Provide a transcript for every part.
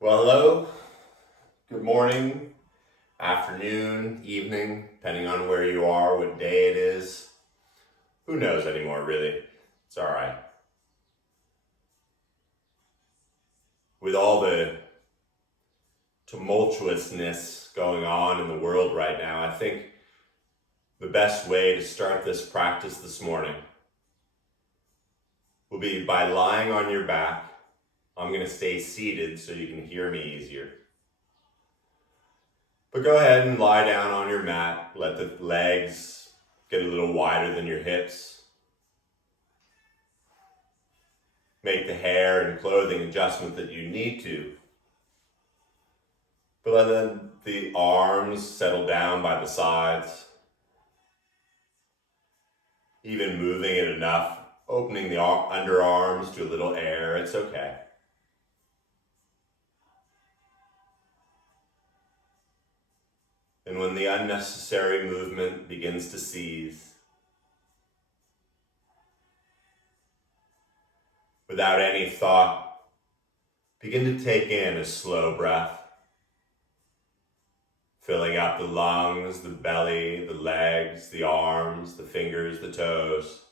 Well, hello, good morning, afternoon, evening, depending on where you are, what day it is. Who knows anymore, really? It's all right. With all the tumultuousness going on in the world right now, I think the best way to start this practice this morning will be by lying on your back. I'm going to stay seated so you can hear me easier. But go ahead and lie down on your mat. Let the legs get a little wider than your hips. Make the hair and clothing adjustment that you need to. But let the arms settle down by the sides. Even moving it enough, opening the underarms to a little air, it's okay. And when the unnecessary movement begins to cease, without any thought, begin to take in a slow breath, filling up the lungs, the belly, the legs, the arms, the fingers, the toes.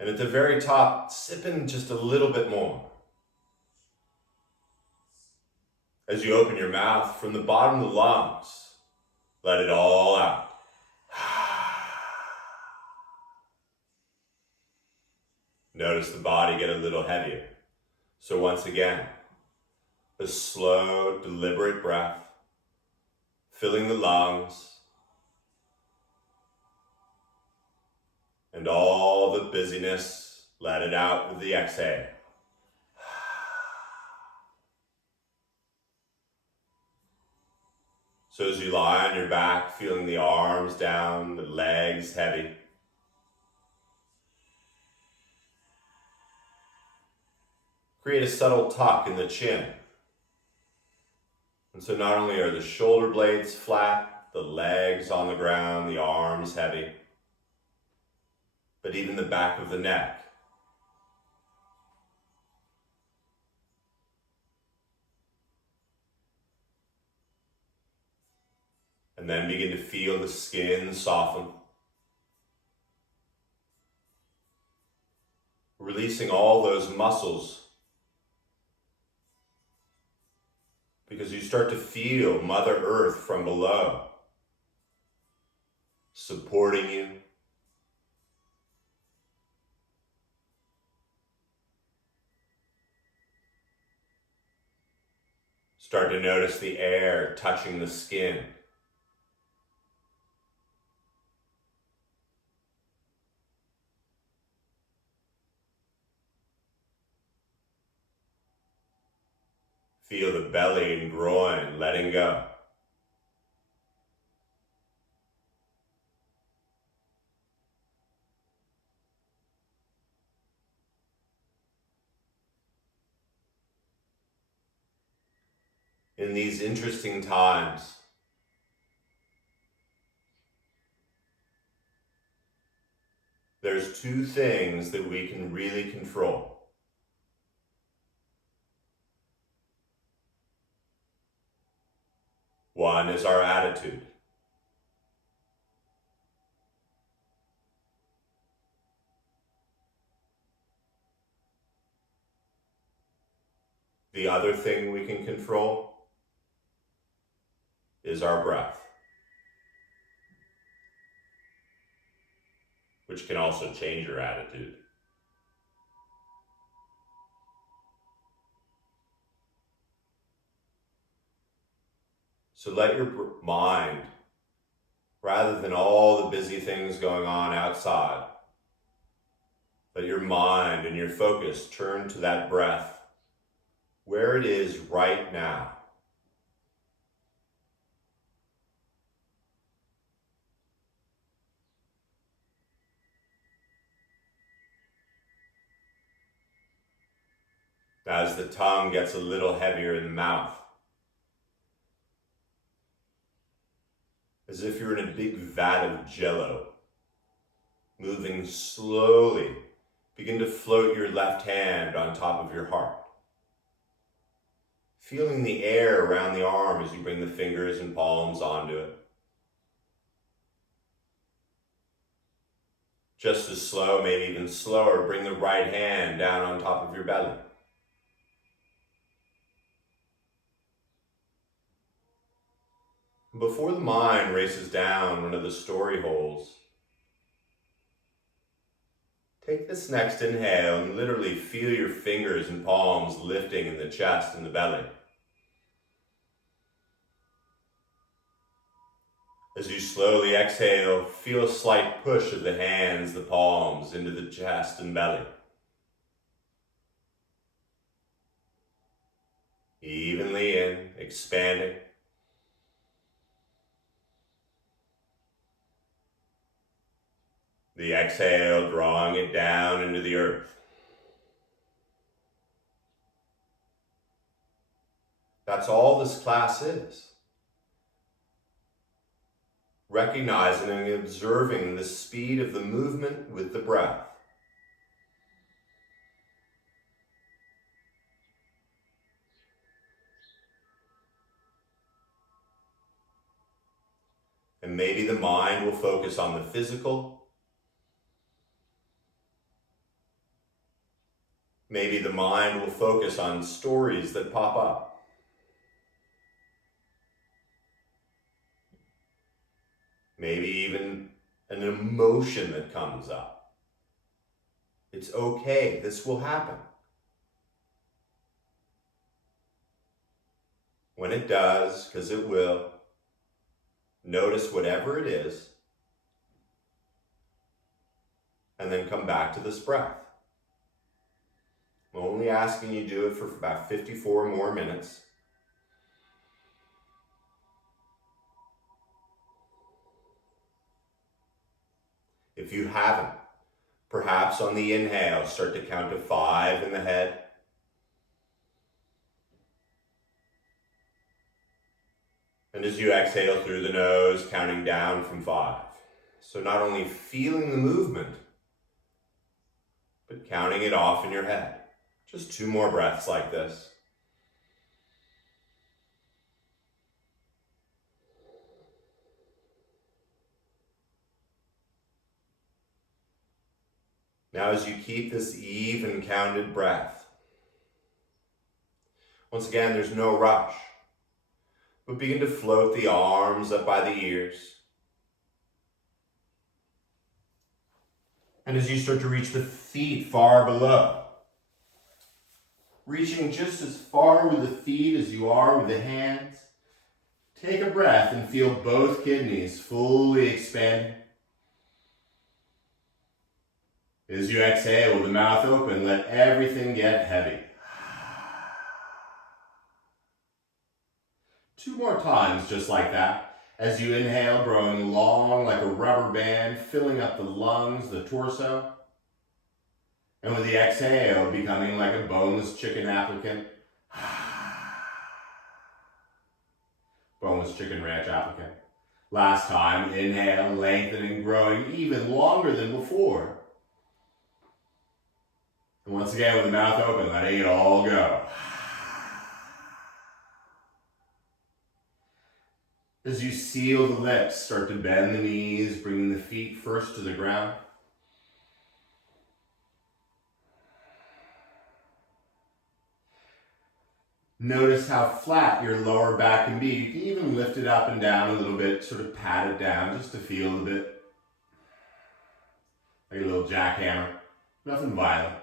And at the very top, sip in just a little bit more. As you open your mouth, from the bottom of the lungs, let it all out. Notice the body get a little heavier. So once again, a slow, deliberate breath, filling the lungs, and all the busyness, let it out with the exhale. So as you lie on your back, feeling the arms down, the legs heavy, create a subtle tuck in the chin. And so not only are the shoulder blades flat, the legs on the ground, the arms heavy, but even the back of the neck. And then begin to feel the skin soften, releasing all those muscles, because you start to feel Mother Earth from below, supporting you, start to notice the air touching the skin. Feel the belly and groin letting go. In these interesting times, there's two things that we can really control. One is our attitude. The other thing we can control is our breath, which can also change your attitude. So let your mind, rather than all the busy things going on outside, let your mind and your focus turn to that breath, where it is right now. As the tongue gets a little heavier in the mouth, as if you're in a big vat of jello, moving slowly, begin to float your left hand on top of your heart. feeling the air around the arm as you bring the fingers and palms onto it. Just as slow, maybe even slower, bring the right hand down on top of your belly. Before the mind races down one of the story holes, take this next inhale and literally feel your fingers and palms lifting in the chest and the belly. As you slowly exhale, feel a slight push of the hands, the palms, into the chest and belly. Evenly in, expanding. The exhale, drawing it down into the earth. That's all this class is. Recognizing and observing the speed of the movement with the breath. And maybe the mind will focus on the physical. Maybe the mind will focus on stories that pop up. Maybe even an emotion that comes up. It's okay, this will happen. When it does, because it will, notice whatever it is, and then come back to this breath. I'm only asking you to do it for about 54 more minutes. If you haven't, perhaps on the inhale, start to count to 5 in the head. And as you exhale through the nose, counting down from 5. So not only feeling the movement, but counting it off in your head. Just 2 more breaths like this. Now as you keep this even counted breath, once again, there's no rush, but begin to float the arms up by the ears. And as you start to reach the feet far below, reaching just as far with the feet as you are with the hands, take a breath and feel both kidneys fully expanding. As you exhale with the mouth open, let everything get heavy. 2 more times just like that. As you inhale, growing long like a rubber band, filling up the lungs, the torso. And with the exhale, becoming like a boneless chicken applicant. Boneless chicken ranch applicant. Last time, inhale, lengthening, growing even longer than before. And once again, with the mouth open, letting it all go. As you seal the lips, start to bend the knees, bringing the feet first to the ground. Notice how flat your lower back can be. You can even lift it up and down a little bit, sort of pat it down just to feel a bit like a little jackhammer. Nothing violent.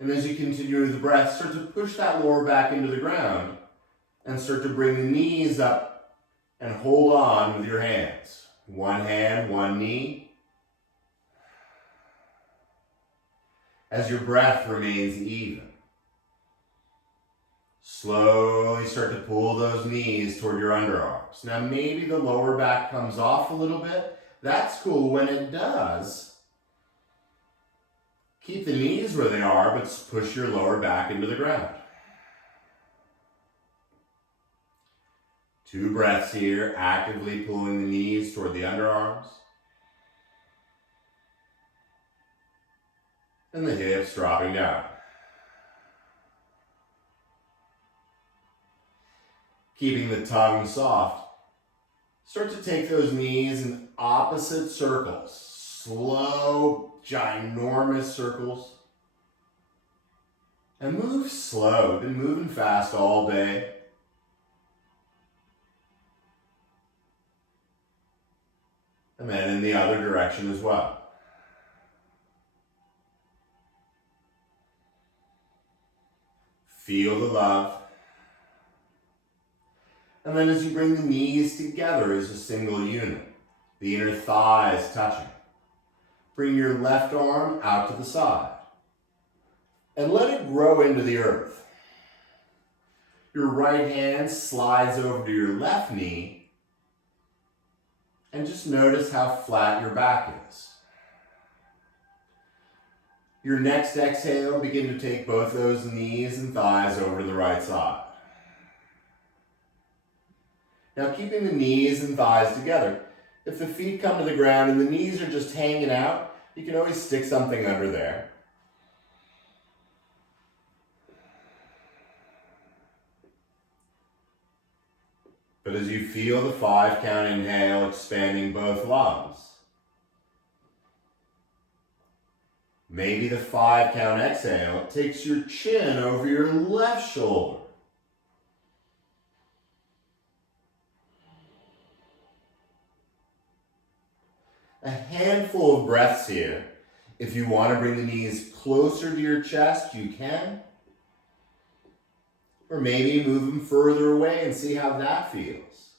And as you continue with the breath, start to push that lower back into the ground and start to bring the knees up and hold on with your hands. One hand, one knee. As your breath remains even. Slowly start to pull those knees toward your underarms. Now maybe the lower back comes off a little bit. That's cool. When it does, keep the knees where they are, but push your lower back into the ground. 2 breaths here, actively pulling the knees toward the underarms. And the hips dropping down. Keeping the tongue soft, start to take those knees in opposite circles. Slow, ginormous circles. And move slow. Been moving fast all day. And then in the other direction as well. Feel the love. And then as you bring the knees together as a single unit, the inner thighs touching, bring your left arm out to the side and let it grow into the earth. Your right hand slides over to your left knee and just notice how flat your back is. Your next exhale, begin to take both those knees and thighs over to the right side. Now keeping the knees and thighs together, if the feet come to the ground and the knees are just hanging out, you can always stick something under there. But as you feel the 5-count inhale expanding both lungs, maybe the 5-count exhale takes your chin over your left shoulder. A handful of breaths here. If you want to bring the knees closer to your chest, you can. Or maybe move them further away and see how that feels.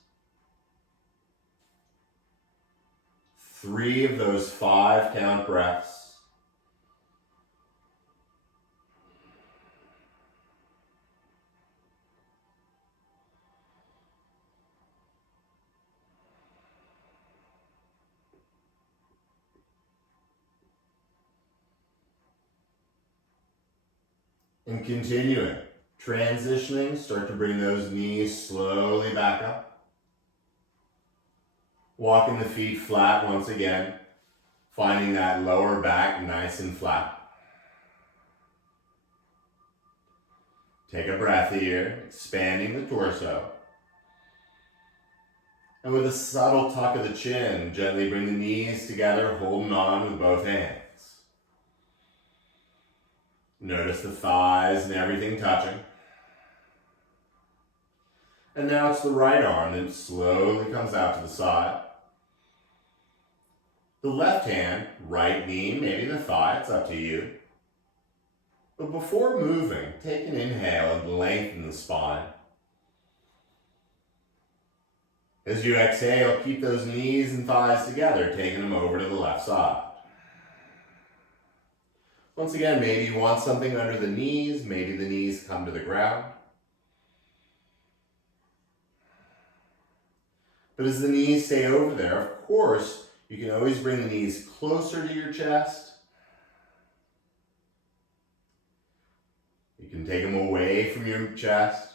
3 of those 5-count breaths. And continuing, transitioning, start to bring those knees slowly back up. Walking the feet flat once again, finding that lower back nice and flat. Take a breath here, expanding the torso. And with a subtle tuck of the chin, gently bring the knees together, holding on with both hands. Notice the thighs and everything touching. And now it's the right arm that slowly comes out to the side. The left hand, right knee, maybe the thigh, it's up to you. But before moving, take an inhale and lengthen the spine. As you exhale, keep those knees and thighs together, taking them over to the left side. Once again, maybe you want something under the knees, maybe the knees come to the ground. But as the knees stay over there, of course, you can always bring the knees closer to your chest. You can take them away from your chest.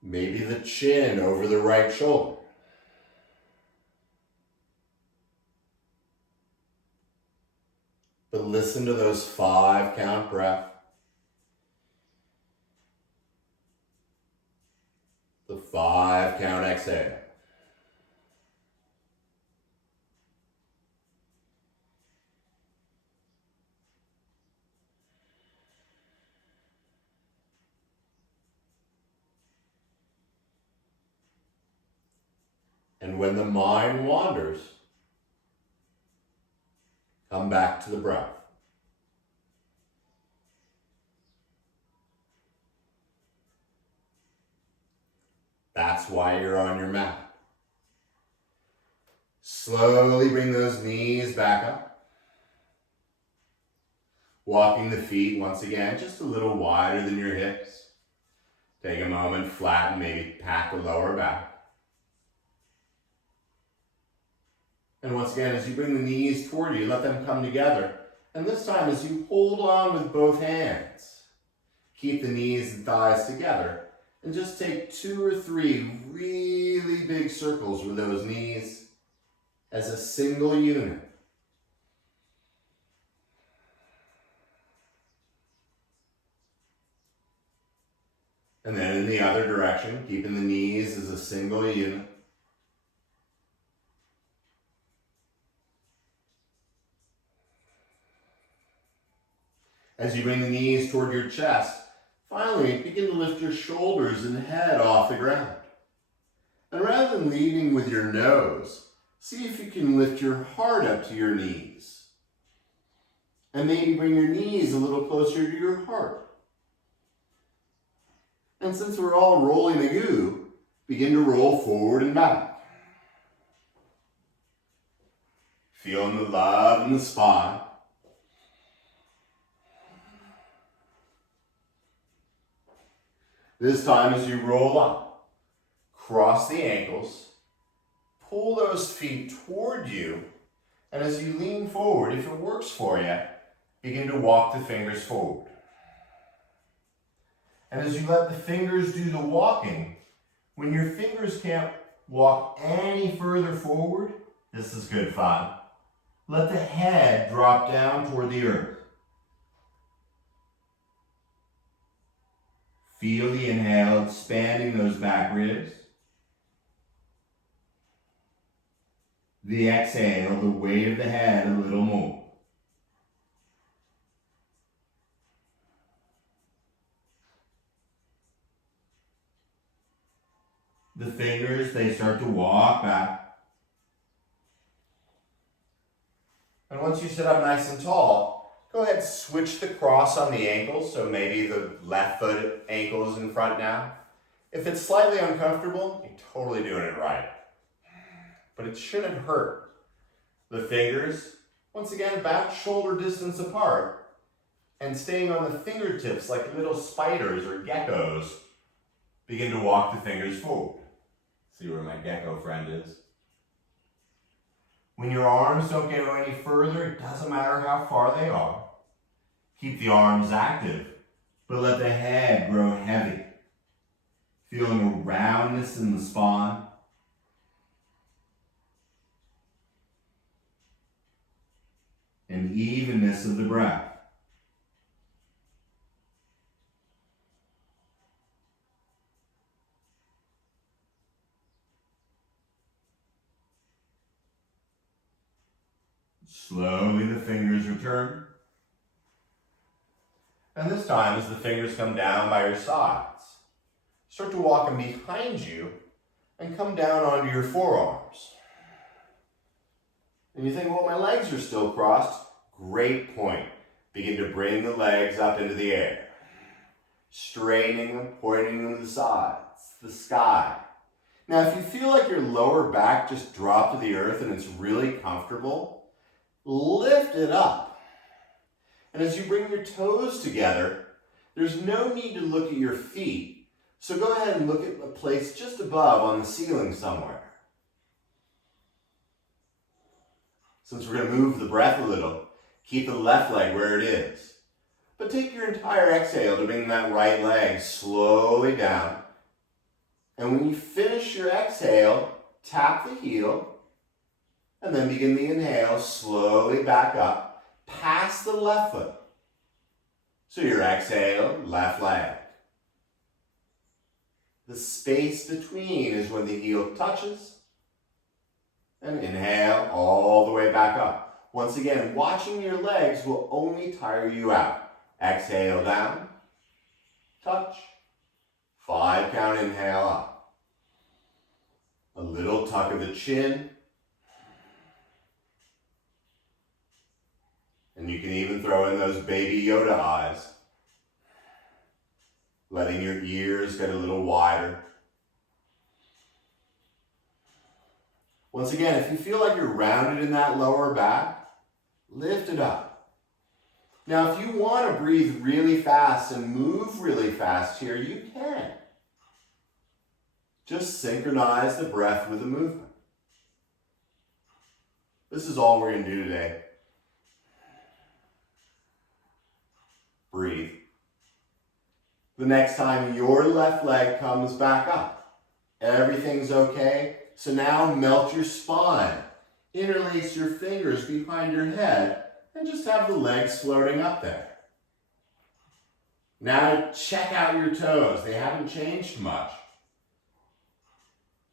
Maybe the chin over the right shoulder. But listen to those 5-count breaths. The 5-count exhale. And when the mind wanders, come back to the breath. That's why you're on your mat. Slowly bring those knees back up. Walking the feet once again, just a little wider than your hips. Take a moment, flatten, maybe pat the lower back. And once again, as you bring the knees toward you, let them come together. And this time, as you hold on with both hands, keep the knees and thighs together. And just take 2 or 3 really big circles with those knees as a single unit. And then in the other direction, keeping the knees as a single unit. As you bring the knees toward your chest, finally begin to lift your shoulders and head off the ground. And rather than leading with your nose, see if you can lift your heart up to your knees. And maybe bring your knees a little closer to your heart. And since we're all rolling the goo, begin to roll forward and back. Feeling the love in the spine. This time as you roll up, cross the ankles, pull those feet toward you, and as you lean forward, if it works for you, begin to walk the fingers forward. And as you let the fingers do the walking, when your fingers can't walk any further forward, this is good fun. Let the head drop down toward the earth. Feel the inhale, expanding those back ribs. The exhale, the weight of the head a little more. The fingers, they start to walk back. And once you sit up nice and tall, go ahead and switch the cross on the ankles. So maybe the left foot ankle is in front now. If it's slightly uncomfortable, you're totally doing it right. But it shouldn't hurt. The fingers, once again, back shoulder distance apart, and staying on the fingertips like little spiders or geckos, begin to walk the fingers forward. See where my gecko friend is? When your arms don't go any further, it doesn't matter how far they are. Keep the arms active, but let the head grow heavy. Feeling a roundness in the spine. And evenness of the breath. Slowly the fingers return. And this time, as the fingers come down by your sides, start to walk them behind you and come down onto your forearms. And you think, well, my legs are still crossed. Great point. Begin to bring the legs up into the air. Straightening them, pointing them to the sides, the sky. Now, if you feel like your lower back just dropped to the earth and it's really comfortable, lift it up. And as you bring your toes together, there's no need to look at your feet. So go ahead and look at a place just above on the ceiling somewhere. Since we're going to move the breath a little, keep the left leg where it is. But take your entire exhale to bring that right leg slowly down. And when you finish your exhale, tap the heel. And then begin the inhale, slowly back up, past the left foot. So your exhale, left leg. The space between is when the heel touches. And inhale all the way back up. Once again, watching your legs will only tire you out. Exhale down, touch, 5 count inhale up. A little tuck of the chin. And you can even throw in those baby Yoda eyes. Letting your ears get a little wider. Once again, if you feel like you're rounded in that lower back, lift it up. Now, if you want to breathe really fast and move really fast here, you can. Just synchronize the breath with the movement. This is all we're going to do today. Breathe. The next time your left leg comes back up, everything's okay. So now melt your spine, interlace your fingers behind your head, and just have the legs floating up there. Now check out your toes. They haven't changed much.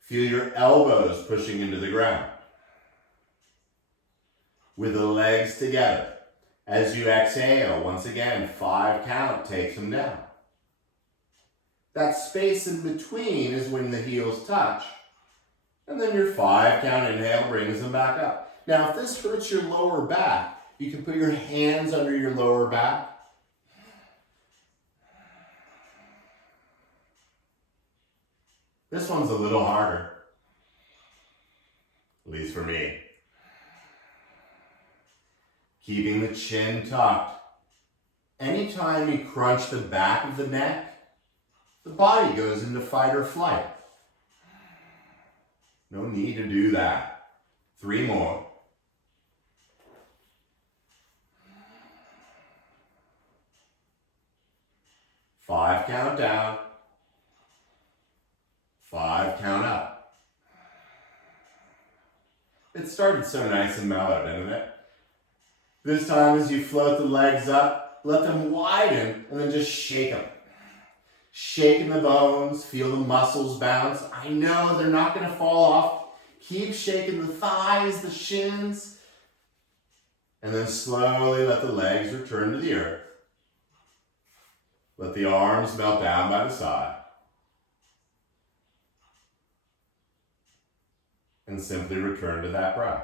Feel your elbows pushing into the ground. With the legs together. As you exhale, once again, 5 count takes them down. That space in between is when the heels touch. And then your 5 count inhale brings them back up. Now, if this hurts your lower back, you can put your hands under your lower back. This one's a little harder, at least for me. Keeping the chin tucked. Anytime you crunch the back of the neck, the body goes into fight or flight. No need to do that. 3 more. Five count down. 5 count up. It started so nice and mellow, didn't it? This time as you float the legs up, let them widen and then just shake them. Shaking the bones, feel the muscles bounce. I know they're not going to fall off. Keep shaking the thighs, the shins, and then slowly let the legs return to the earth. Let the arms melt down by the side. And simply return to that breath.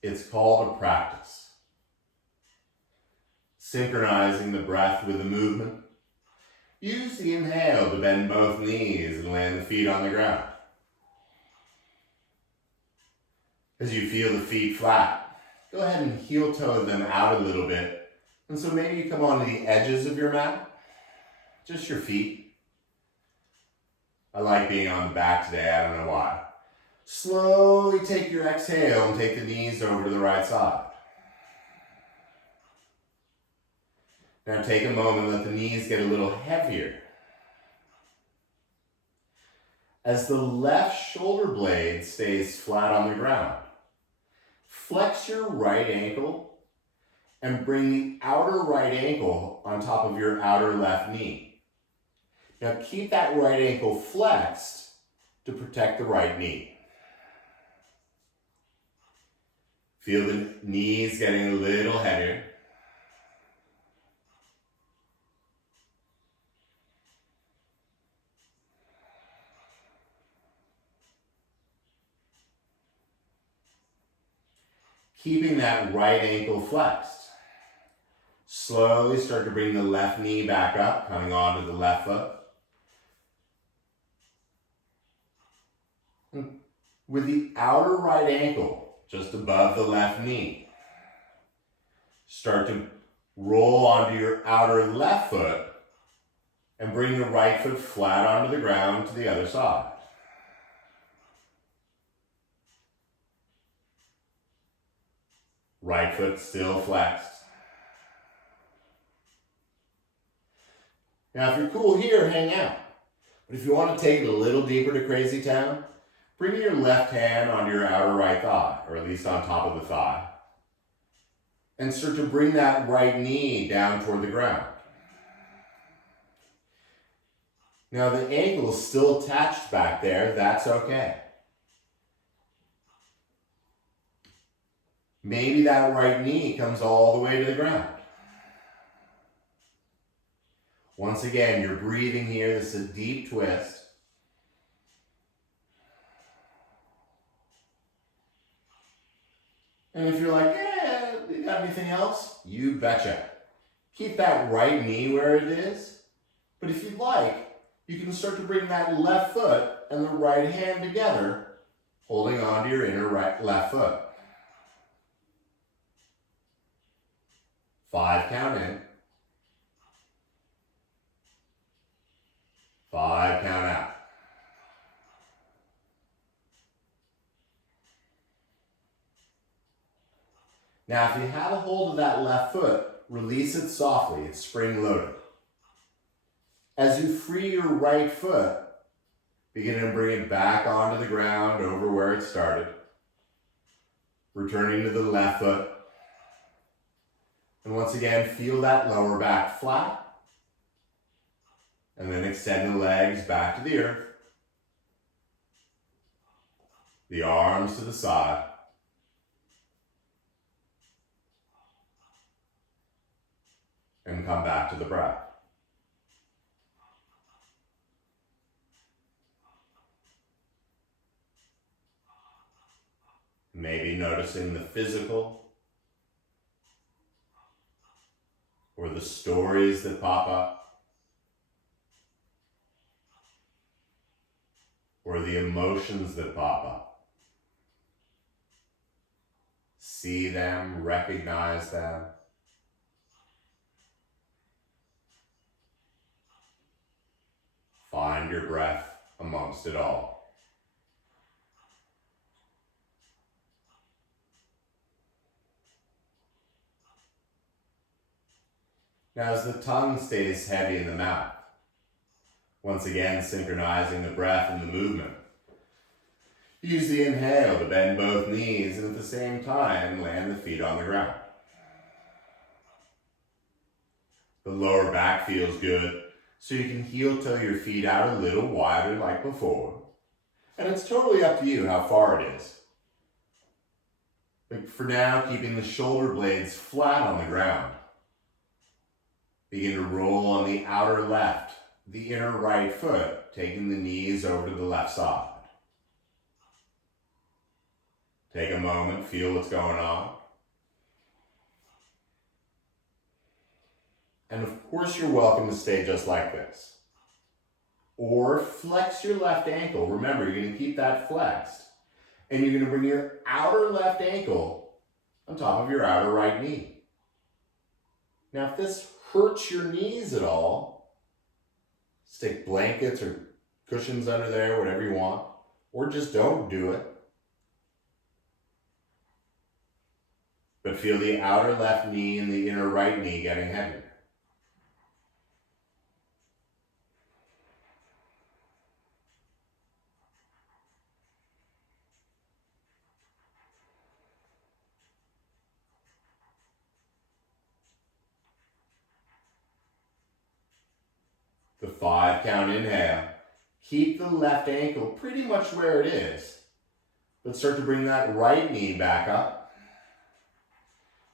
It's called a practice. Synchronizing the breath with the movement. Use the inhale to bend both knees and land the feet on the ground. As you feel the feet flat, go ahead and heel toe them out a little bit. And so maybe you come onto the edges of your mat, just your feet. I like being on the back today, I don't know why. Slowly take your exhale and take the knees over to the right side. Now take a moment and let the knees get a little heavier. As the left shoulder blade stays flat on the ground, flex your right ankle and bring the outer right ankle on top of your outer left knee. Now keep that right ankle flexed to protect the right knee. Feel the knees getting a little heavier. Keeping that right ankle flexed. Slowly start to bring the left knee back up, coming onto the left foot. And with the outer right ankle just above the left knee, start to roll onto your outer left foot and bring the right foot flat onto the ground to the other side. Right foot still flexed. Now, if you're cool here, hang out. But if you want to take it a little deeper to Crazy Town, bring your left hand onto your outer right thigh, or at least on top of the thigh. And start to bring that right knee down toward the ground. Now, the ankle is still attached back there. That's okay. Maybe that right knee comes all the way to the ground. Once again, you're breathing here. This is a deep twist. And if you're like, yeah, you got anything else? You betcha. Keep that right knee where it is. But if you'd like, you can start to bring that left foot and the right hand together, holding on to your inner left foot. 5 count in. 5 count out. Now, if you have a hold of that left foot, release it softly. It's spring-loaded. As you free your right foot, begin to bring it back onto the ground over where it started. Returning to the left foot. And once again, feel that lower back flat. And then extend the legs back to the earth. The arms to the side. And come back to the breath. Maybe noticing the physical or the stories that pop up or the emotions that pop up. See them, recognize them. Find your breath amongst it all. Now as the tongue stays heavy in the mouth, once again synchronizing the breath and the movement. Use the inhale to bend both knees and at the same time land the feet on the ground. The lower back feels good, so you can heel toe your feet out a little wider like before. And it's totally up to you how far it is. But for now, keeping the shoulder blades flat on the ground. Begin to roll on the outer left, the inner right foot, taking the knees over to the left side. Take a moment, feel what's going on. And of course, you're welcome to stay just like this. Or flex your left ankle. Remember, you're going to keep that flexed. And you're going to bring your outer left ankle on top of your outer right knee. Now, if this hurts your knees at all, stick blankets or cushions under there, whatever you want, or just don't do it. But feel the outer left knee and the inner right knee getting heavier. The 5 count inhale. Keep the left ankle pretty much where it is, but start to bring that right knee back up.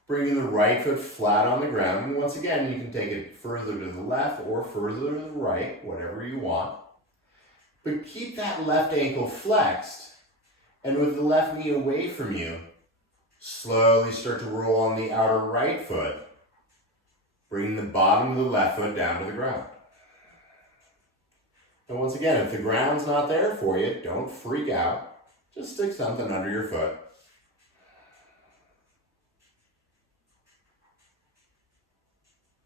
Bringing the right foot flat on the ground. And once again, you can take it further to the left or further to the right, whatever you want. But keep that left ankle flexed, and with the left knee away from you, slowly start to roll on the outer right foot, bringing the bottom of the left foot down to the ground. And once again, if the ground's not there for you, don't freak out. Just stick something under your foot.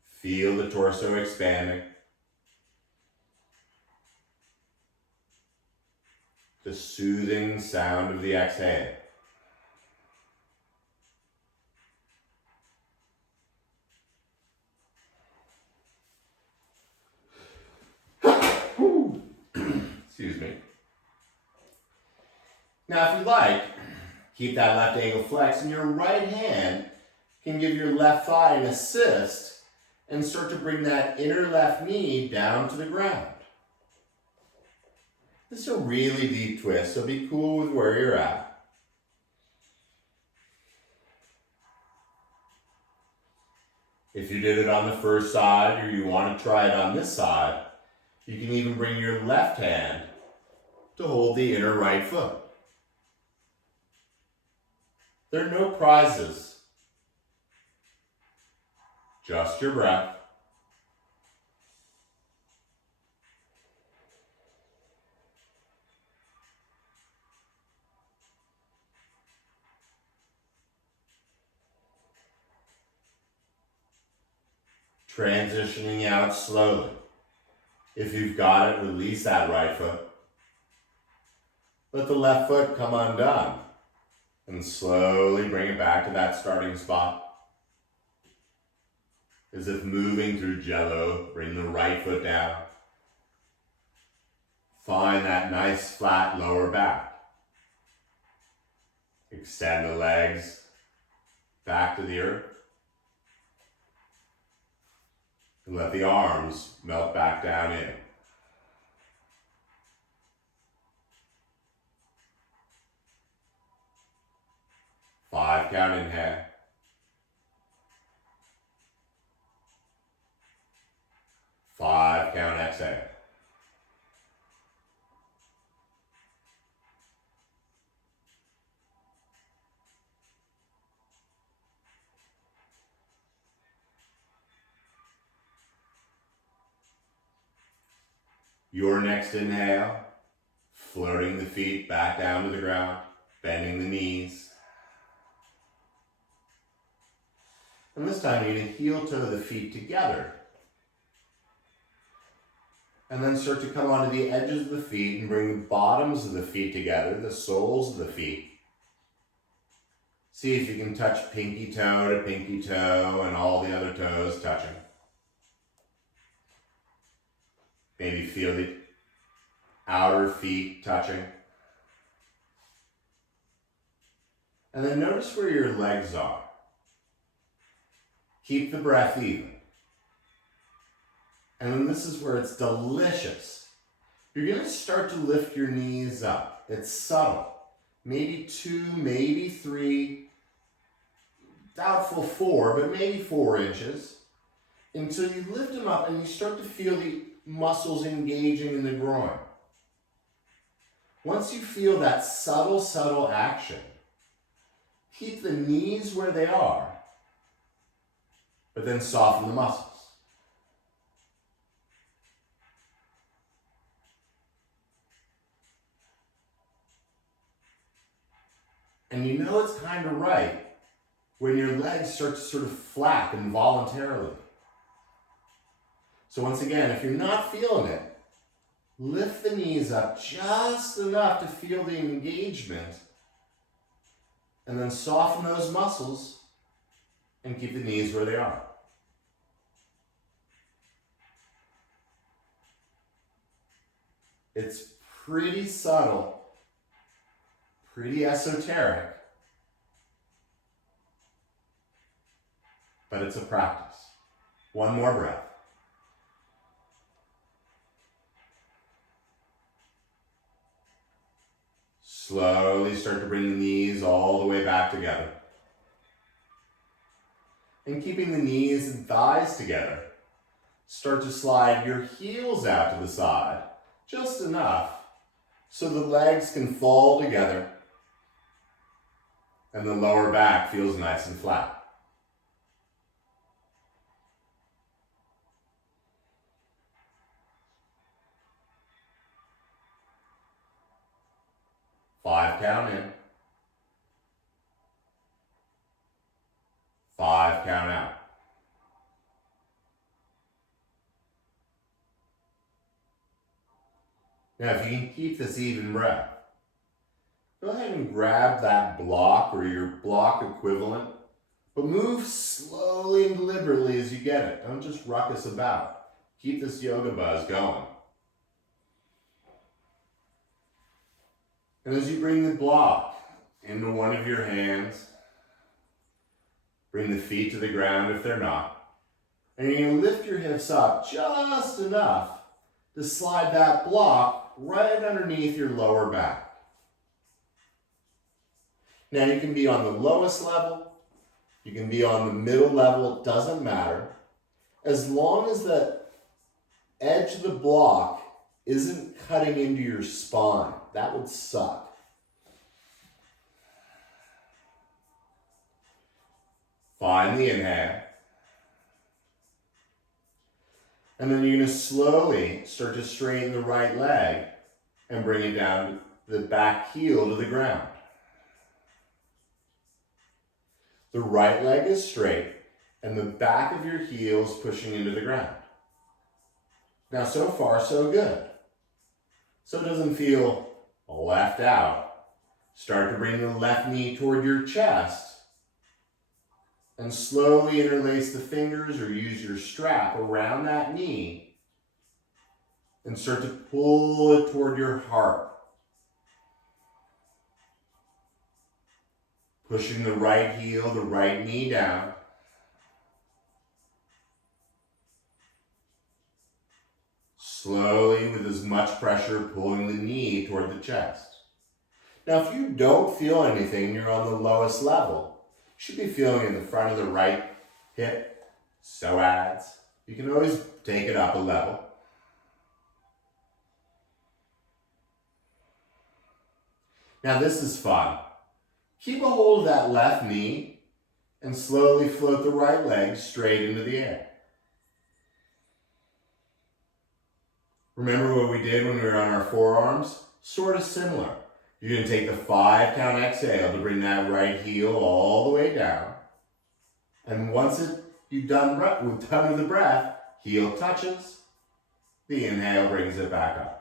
Feel the torso expanding. The soothing sound of the exhale. Excuse me. Now, if you like, keep that left ankle flexed, and your right hand can give your left thigh an assist and start to bring that inner left knee down to the ground. This is a really deep twist, so be cool with where you're at. If you did it on the first side or you want to try it on this side, you can even bring your left hand to hold the inner right foot. There are no prizes, just your breath. Transitioning out slowly. If you've got it, release that right foot. Let the left foot come undone and slowly bring it back to that starting spot. As if moving through jello, bring the right foot down. Find that nice flat lower back. Extend the legs back to the earth. And let the arms melt back down in. Five count inhale. Five count exhale. Your next inhale, floating the feet back down to the ground, bending the knees. And this time you're going to heel toe the feet together. And then start to come onto the edges of the feet and bring the bottoms of the feet together, the soles of the feet. See if you can touch pinky toe to pinky toe and all the other toes touching. Maybe feel the outer feet touching. And then notice where your legs are. Keep the breath even. And then this is where it's delicious. You're going to start to lift your knees up. It's subtle. Maybe 2, maybe 3, doubtful 4, but maybe 4 inches. Until you lift them up and you start to feel the muscles engaging in the groin. Once you feel that subtle action, keep the knees where they are, but then soften the muscles. And you know it's kind of right when your legs start to sort of flap involuntarily. So once again, if you're not feeling it, lift the knees up just enough to feel the engagement, and then soften those muscles and keep the knees where they are. It's pretty subtle, pretty esoteric, but it's a practice. One more breath. Slowly start to bring the knees all the way back together. And keeping the knees and thighs together, start to slide your heels out to the side, just enough so the legs can fall together and the lower back feels nice and flat. Five count in. 5 count out. Now, if you can keep this even breath, go ahead and grab that block or your block equivalent, but move slowly and deliberately as you get it. Don't just ruckus about. Keep this yoga buzz going. And as you bring the block into one of your hands, bring the feet to the ground if they're not, and you're going to lift your hips up just enough to slide that block right underneath your lower back. Now you can be on the lowest level, you can be on the middle level, it doesn't matter. As long as the edge of the block isn't cutting into your spine. That would suck. Find the inhale. And then you're going to slowly start to straighten the right leg and bring it down the back heel to the ground. The right leg is straight and the back of your heel is pushing into the ground. Now, so far, so good. So it doesn't feel left out. Start to bring the left knee toward your chest and slowly interlace the fingers or use your strap around that knee and start to pull it toward your heart. Pushing the right heel, the right knee down. Slowly, with as much pressure, pulling the knee toward the chest. Now, if you don't feel anything, you're on the lowest level. You should be feeling in the front of the right hip, psoas. You can always take it up a level. Now, this is fun. Keep a hold of that left knee and slowly float the right leg straight into the air. Remember what we did when we were on our forearms? Sort of similar. You're going to take the 5 count exhale to bring that right heel all the way down. And once you're done with the breath, heel touches, the inhale brings it back up.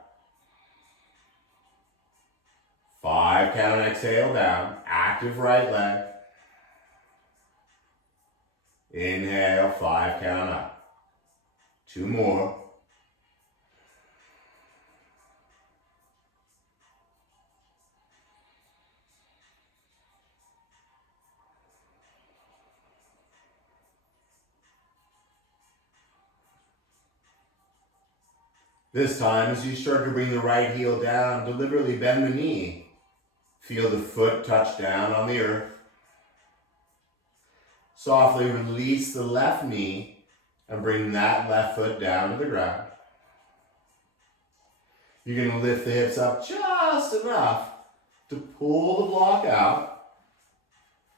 5 count exhale down, active right leg. Inhale, 5 count up. 2 more. This time, as you start to bring the right heel down, deliberately bend the knee. Feel the foot touch down on the earth. Softly release the left knee and bring that left foot down to the ground. You're going to lift the hips up just enough to pull the block out.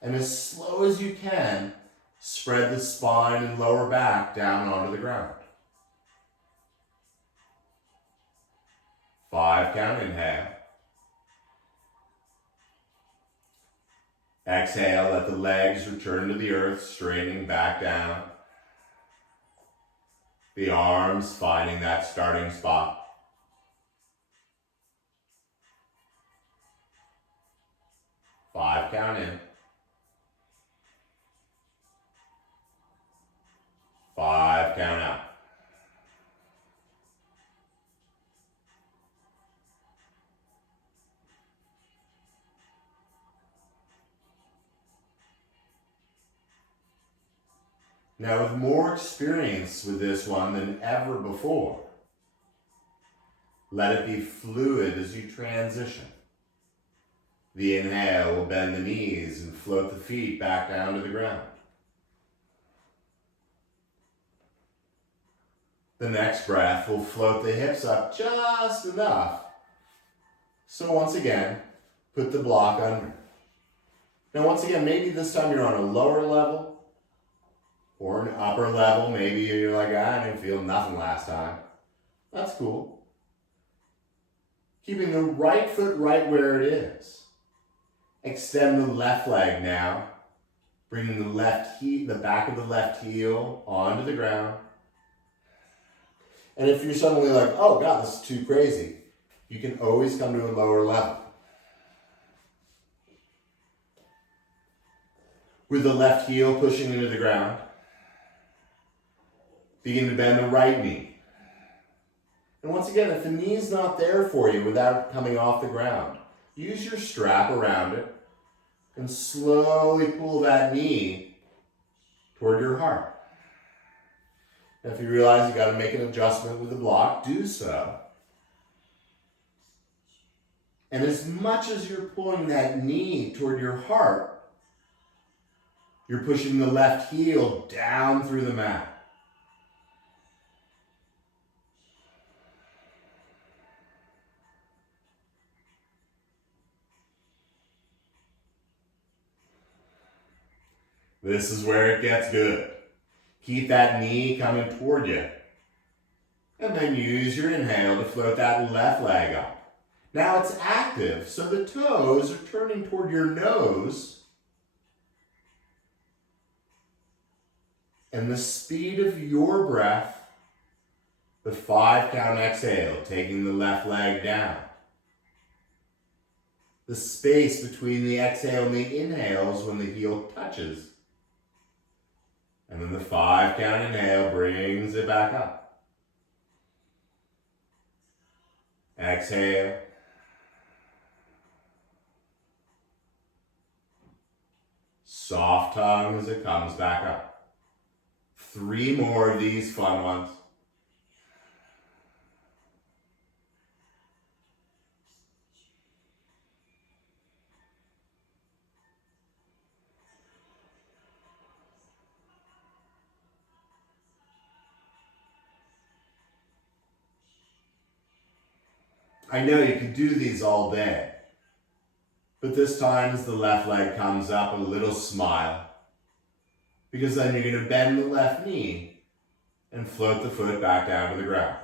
And as slow as you can, spread the spine and lower back down onto the ground. 5 count inhale. Exhale, let the legs return to the earth, straightening back down. The arms finding that starting spot. 5 count in. 5 count out. Now, with more experience with this one than ever before, let it be fluid as you transition. The inhale will bend the knees and float the feet back down to the ground. The next breath will float the hips up just enough. So once again, put the block under. Now once again, maybe this time you're on a lower level or an upper level. Maybe you're like, I didn't feel nothing last time. That's cool. Keeping the right foot right where it is. Extend the left leg now. Bringing the back of the left heel onto the ground. And if you're suddenly like, oh God, this is too crazy, you can always come to a lower level. With the left heel pushing into the ground, begin to bend the right knee. And once again, if the knee's not there for you without coming off the ground, use your strap around it and slowly pull that knee toward your heart. And if you realize you got to make an adjustment with the block, do so. And as much as you're pulling that knee toward your heart, you're pushing the left heel down through the mat. This is where it gets good. Keep that knee coming toward you. And then use your inhale to float that left leg up. Now it's active, so the toes are turning toward your nose. And the speed of your breath, the 5 count exhale, taking the left leg down. The space between the exhale and the inhales when the heel touches. And then the 5 count inhale brings it back up. Exhale. Soft tongue as it comes back up. 3 more of these fun ones. I know you can do these all day, but this time as the left leg comes up, a little smile, because then you're going to bend the left knee and float the foot back down to the ground.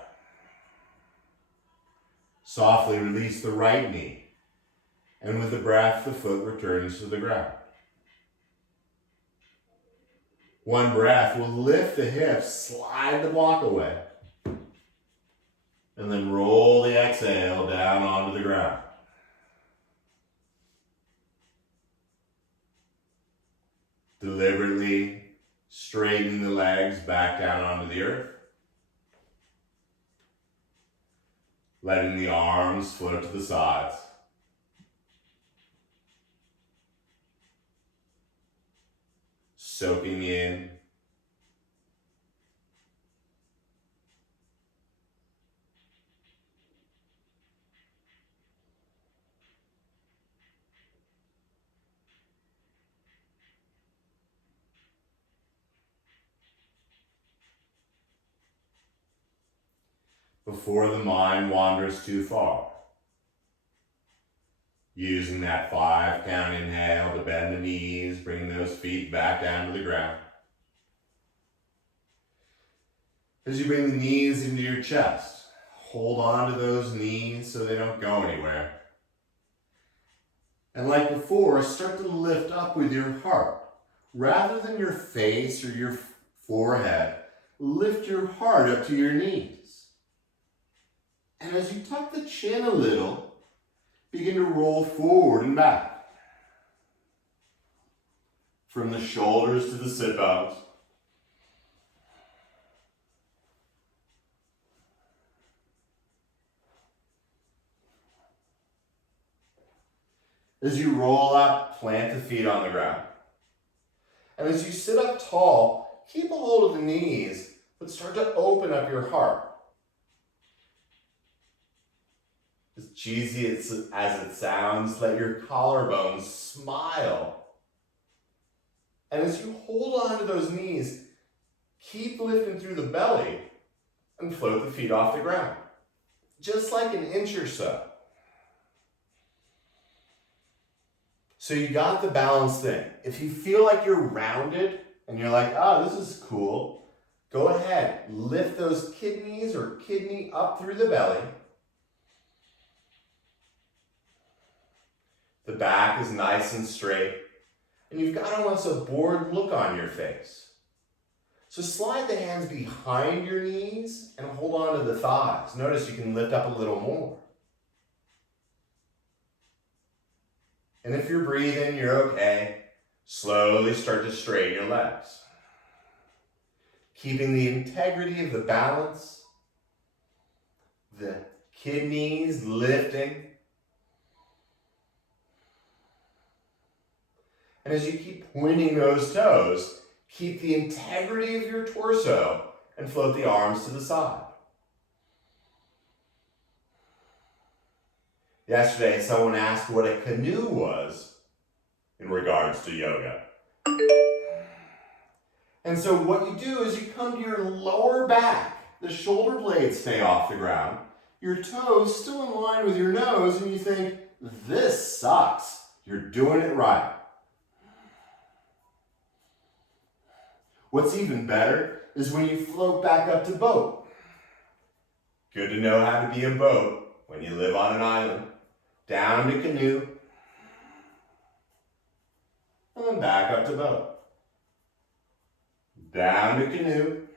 Softly release the right knee, and with the breath, the foot returns to the ground. One breath will lift the hips, slide the block away, and then roll the exhale down onto the ground. Deliberately straighten the legs back down onto the earth. Letting the arms float to the sides. Soaking in. Before the mind wanders too far. Using that 5 count inhale to bend the knees, bring those feet back down to the ground. As you bring the knees into your chest, hold on to those knees so they don't go anywhere. And like before, start to lift up with your heart. Rather than your face or your forehead, lift your heart up to your knees. And as you tuck the chin a little, begin to roll forward and back. From the shoulders to the sit bones. As you roll up, plant the feet on the ground. And as you sit up tall, keep a hold of the knees, but start to open up your heart. As cheesy as it sounds, let your collarbones smile. And as you hold on to those knees, keep lifting through the belly and float the feet off the ground. Just like an inch or so. So you got the balance thing. If you feel like you're rounded and you're like, oh, this is cool, go ahead, lift those kidneys or kidney up through the belly. The back is nice and straight, and you've got almost a bored look on your face. So slide the hands behind your knees and hold on to the thighs. Notice you can lift up a little more. And if you're breathing, you're okay. Slowly start to straighten your legs. Keeping the integrity of the balance, the kidneys lifting. And as you keep pointing those toes, keep the integrity of your torso and float the arms to the side. Yesterday, someone asked what a canoe was in regards to yoga. And so what you do is you come to your lower back, the shoulder blades stay off the ground, your toes still in line with your nose, and you think, this sucks. You're doing it right. What's even better is when you float back up to boat. Good to know how to be in boat when you live on an island. Down to canoe, and then back up to boat. Down to canoe,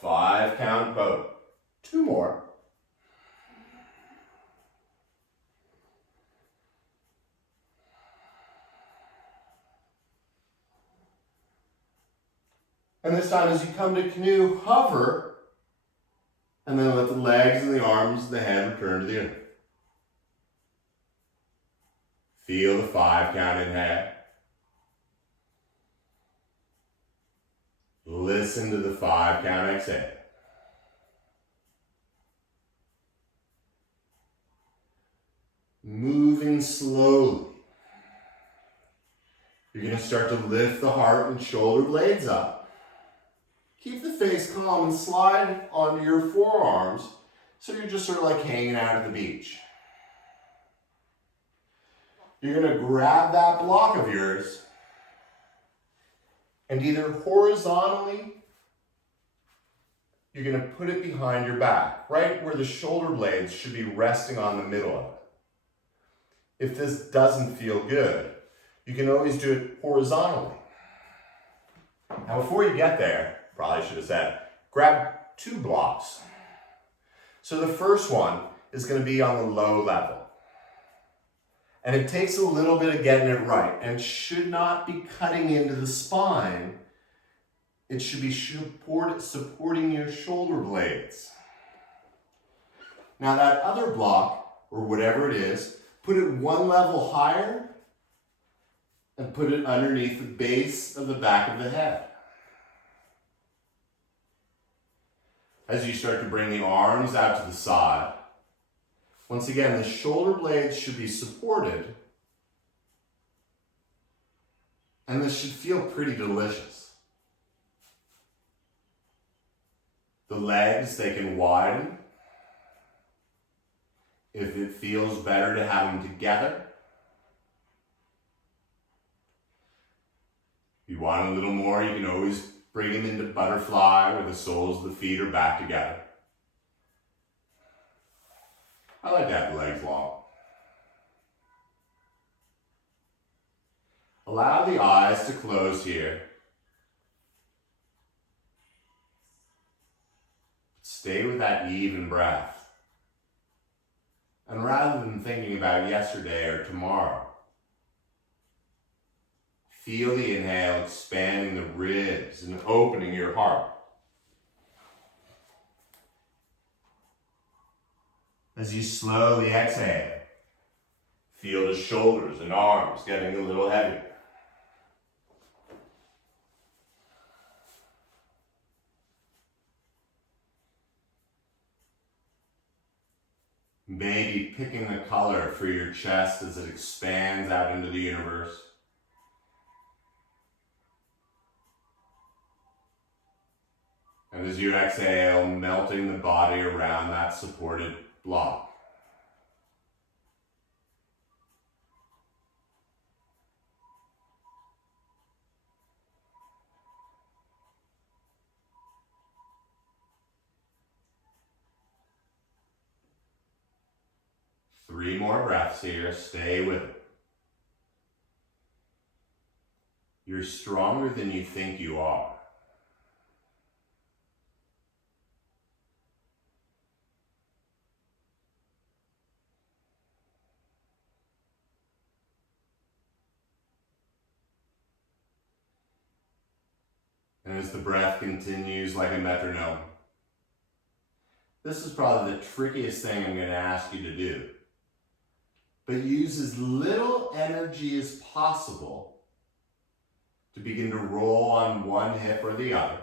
5 count boat. 2 more. And this time as you come to canoe, hover And then let the legs and the arms and the head return to the earth. Feel the 5 count inhale. Listen to the 5 count exhale. Moving slowly. You're going to start to lift the heart and shoulder blades up. Keep the face calm and slide onto your forearms so you're just sort of like hanging out at the beach. You're going to grab that block of yours and either horizontally, you're going to put it behind your back, right where the shoulder blades should be resting on the middle of it. If this doesn't feel good, you can always do it horizontally. Now before you get there, probably should have said, grab 2 blocks. So the first one is going to be on the low level. And it takes a little bit of getting it right and should not be cutting into the spine. It should be supporting your shoulder blades. Now that other block, or whatever it is, put it 1 level higher and put it underneath the base of the back of the head. As you start to bring the arms out to the side, once again, the shoulder blades should be supported, and this should feel pretty delicious. The legs, they can widen. If it feels better to have them together. If you want a little more, you can always bring them into butterfly where the soles of the feet are back together. I like to have the legs long. Allow the eyes to close here. Stay with that even breath. And rather than thinking about yesterday or tomorrow, feel the inhale expanding the ribs and opening your heart. As you slowly exhale, feel the shoulders and arms getting a little heavier. Maybe picking the color for your chest as it expands out into the universe. And as you exhale, melting the body around that supported block. Three more breaths here, stay with it. You're stronger than you think you are. And as the breath continues like a metronome, this is probably the trickiest thing I'm going to ask you to do. But use as little energy as possible to begin to roll on one hip or the other.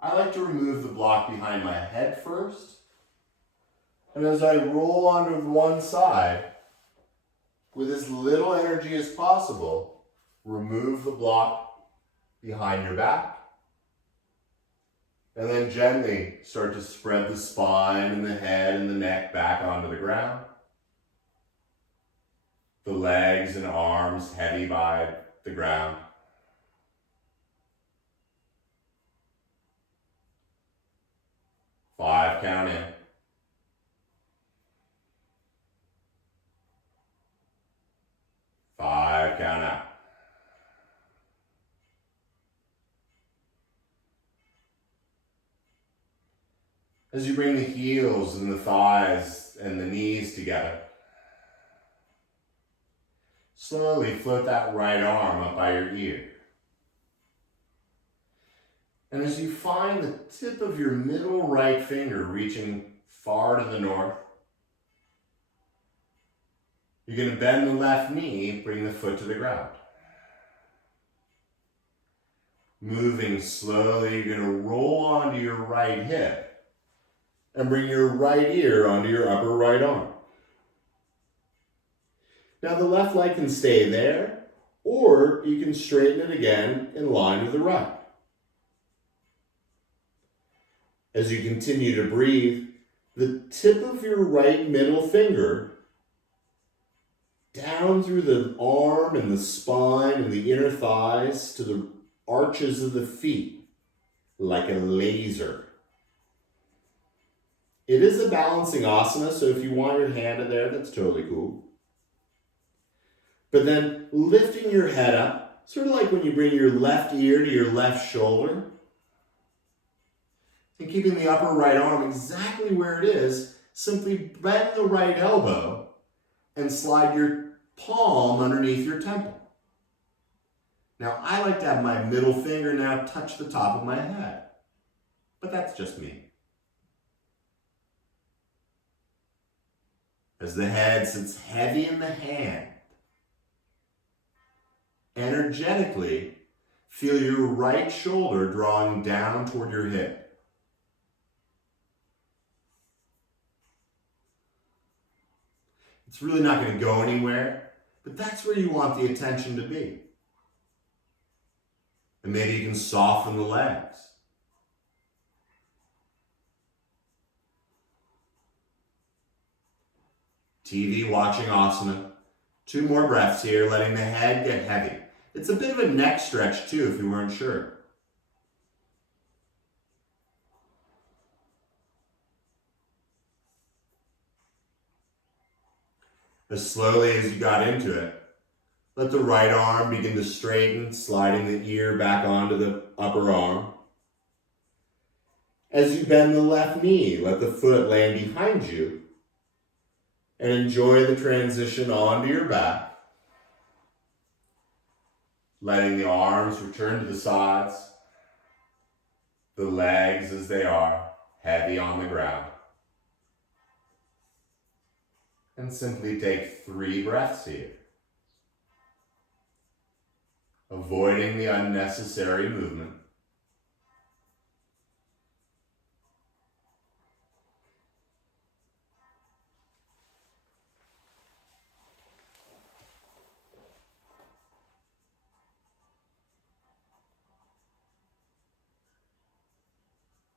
I like to remove the block behind my head first. And as I roll onto one side, with as little energy as possible, remove the block behind your back. And then gently start to spread the spine and the head and the neck back onto the ground. The legs and arms heavy by the ground. Five count in. Five count out. As you bring the heels and the thighs and the knees together, slowly float that right arm up by your ear. And as you find the tip of your middle right finger reaching far to the north, you're going to bend the left knee, bring the foot to the ground. Moving slowly, you're going to roll onto your right hip and bring your right ear onto your upper right arm. Now the left leg can stay there, or you can straighten it again in line with the right. As you continue to breathe, the tip of your right middle finger down through the arm and the spine and the inner thighs to the arches of the feet, like a laser. It is a balancing asana, so if you want your hand in there, that's totally cool. But then lifting your head up, sort of like when you bring your left ear to your left shoulder, and keeping the upper right arm exactly where it is, simply bend the right elbow and slide your palm underneath your temple. Now, I like to have my middle finger now touch the top of my head, but that's just me. As the head sits heavy in the hand, energetically feel your right shoulder drawing down toward your hip. It's really not going to go anywhere, but that's where you want the attention to be. And maybe you can soften the legs. TV watching asana. 2 more breaths here, letting the head get heavy. It's a bit of a neck stretch too, if you weren't sure. As slowly as you got into it, let the right arm begin to straighten, sliding the ear back onto the upper arm. As you bend the left knee, let the foot land behind you and enjoy the transition onto your back. Letting the arms return to the sides, the legs as they are, heavy on the ground. And simply take 3 breaths here. Avoiding the unnecessary movement.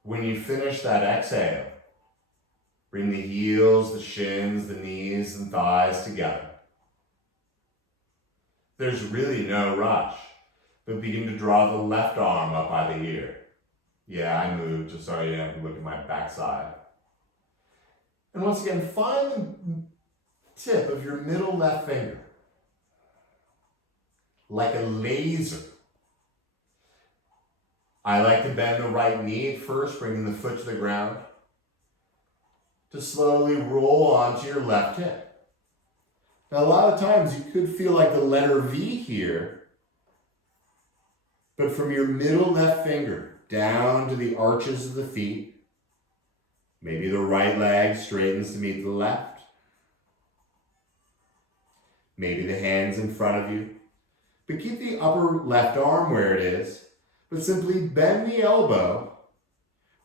When you finish that exhale, bring the heels, the shins, the knees, and thighs together. There's really no rush, but begin to draw the left arm up by the ear. Yeah, I moved, just so you have to look at my backside. And once again, find the tip of your middle left finger, like a laser. I like to bend the right knee at first, bringing the foot to the ground, to slowly roll onto your left hip. Now, a lot of times you could feel like the letter V here, but from your middle left finger down to the arches of the feet, maybe the right leg straightens to meet the left, maybe the hands in front of you, but keep the upper left arm where it is, but simply bend the elbow,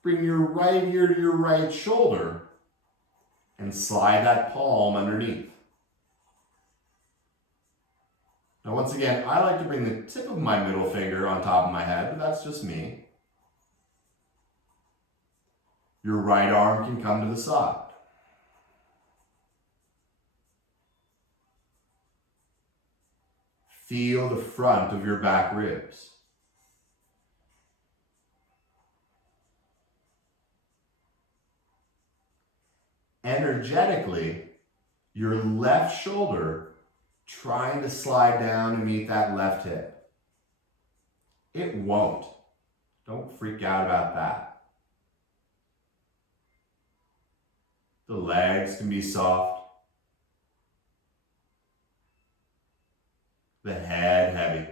bring your right ear to your right shoulder, and slide that palm underneath. Now, once again, I like to bring the tip of my middle finger on top of my head, but that's just me. Your right arm can come to the side. Feel the front of your back ribs. Energetically, your left shoulder trying to slide down and meet that left hip. It won't. Don't freak out about that. The legs can be soft. The head heavy.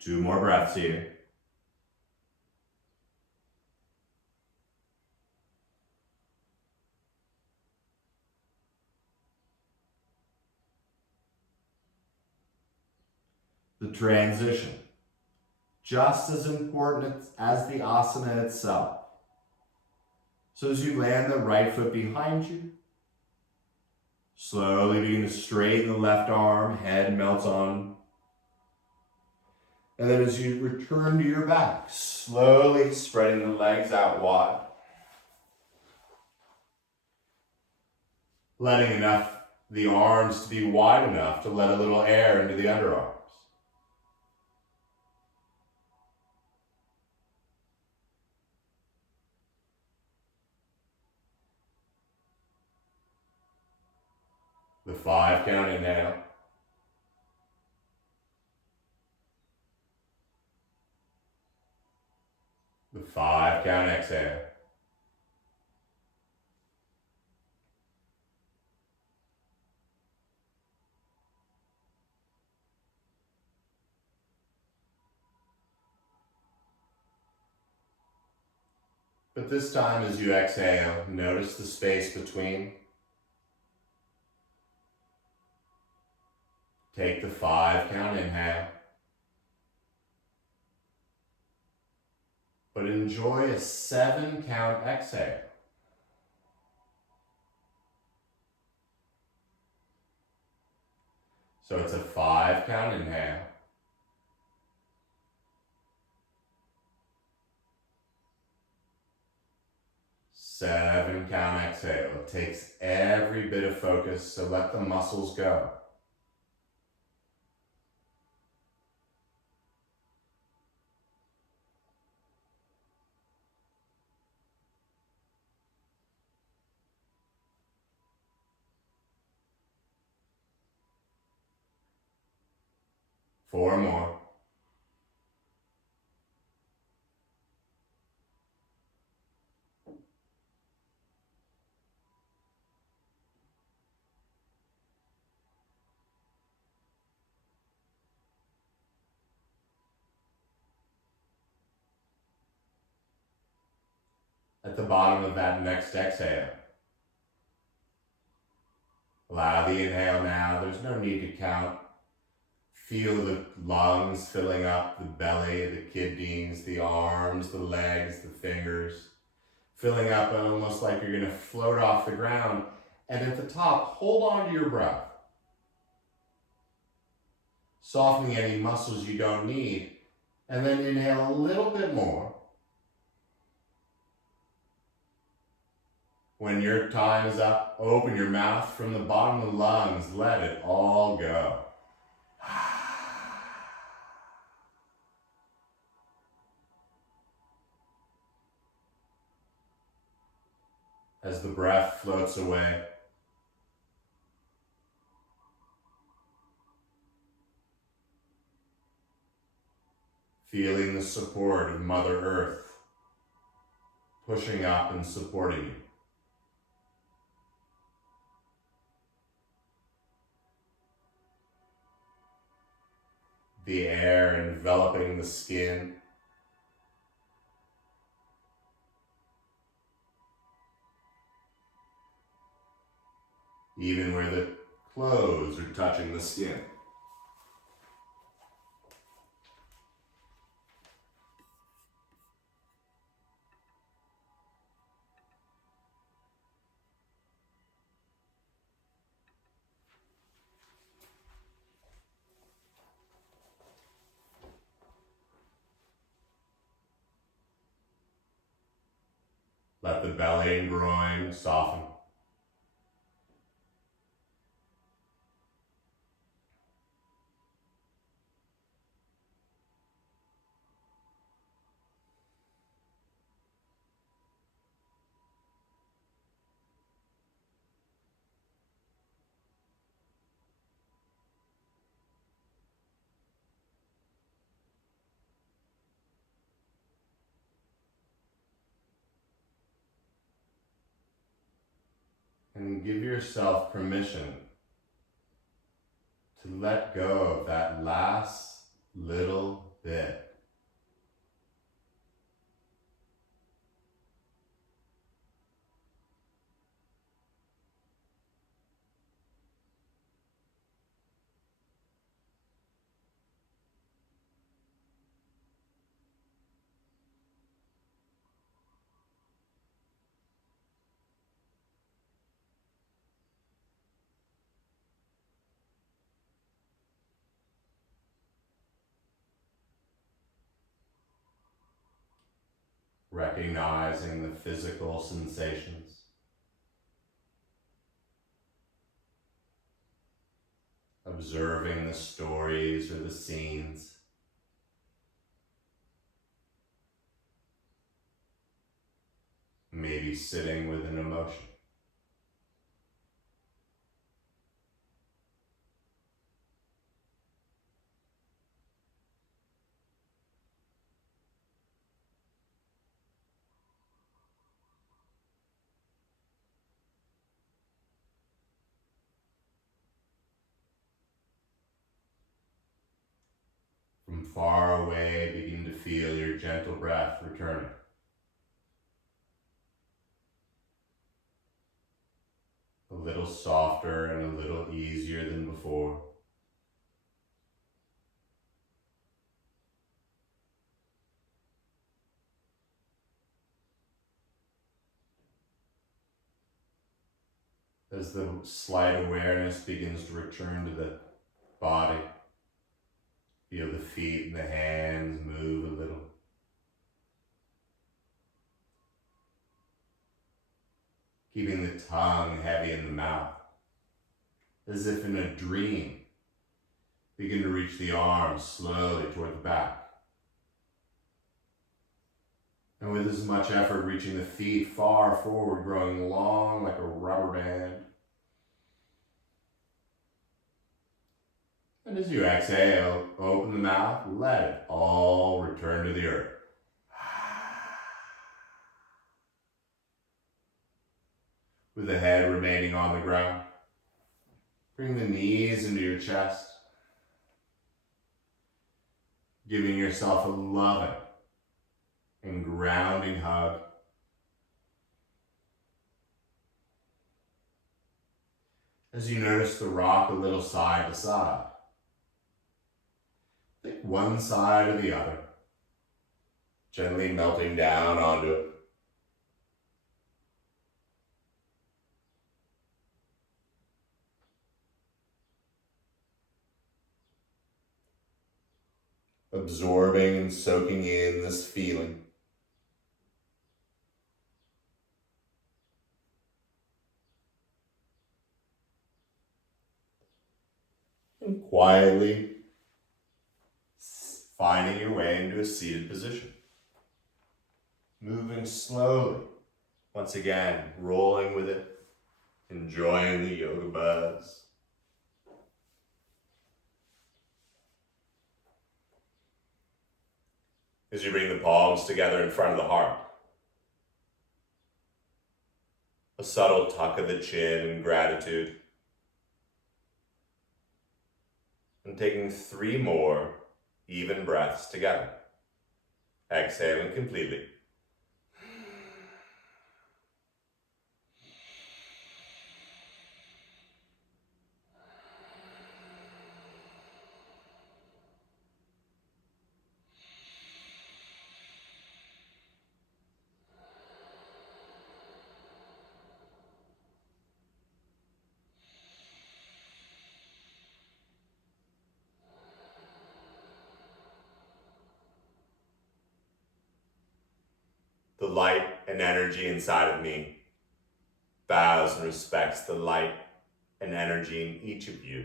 2 more breaths here. The transition, just as important as the asana itself. So as you land the right foot behind you, slowly begin to straighten the left arm, head melts on. And then as you return to your back, slowly spreading the legs out wide. Letting the arms to be wide enough to let a little air into the underarms. The 5 count inhale. The 5 count exhale. But this time as you exhale, notice the space between. Take the 5 count inhale. But enjoy a 7 count exhale. So it's a 5 count inhale. Seven count exhale. It takes every bit of focus, so let the muscles go. Four more. At the bottom of that next exhale, allow the inhale now. There's no need to count. Feel the lungs filling up, the belly, the kidneys, the arms, the legs, the fingers, filling up almost like you're going to float off the ground. And at the top, hold on to your breath, softening any muscles you don't need, and then inhale a little bit more. When your time is up, open your mouth from the bottom of the lungs. Let it all go. As the breath floats away, feeling the support of Mother Earth pushing up and supporting you. The air enveloping the skin. Even where the clothes are touching the skin. Let the belly and groin soften. And give yourself permission to let go of that last little bit. Recognizing the physical sensations. Observing the stories or the scenes. Maybe sitting with an emotion. From far away, begin to feel your gentle breath returning. A little softer and a little easier than before. As the slight awareness begins to return to the body, feel the feet and the hands move a little. Keeping the tongue heavy in the mouth, as if in a dream. Begin to reach the arms slowly toward the back. And with as much effort, reaching the feet far forward, growing long like a rubber band. And as you exhale, open the mouth, let it all return to the earth. With the head remaining on the ground, bring the knees into your chest, giving yourself a loving and grounding hug. As you notice the rock a little side to side, take one side or the other, gently melting down onto it. Absorbing and soaking in this feeling. And quietly finding your way into a seated position. Moving slowly. Once again, rolling with it. Enjoying the yoga buzz. As you bring the palms together in front of the heart. A subtle tuck of the chin in gratitude. And taking 3 more even breaths together. Exhaling completely. The light and energy inside of me bows and respects the light and energy in each of you.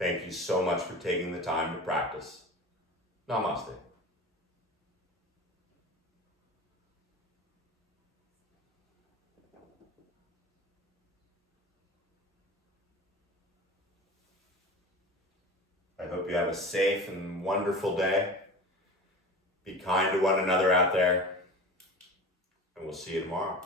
Thank you so much for taking the time to practice. Namaste. I hope you have a safe and wonderful day. Be kind to one another out there, and we'll see you tomorrow.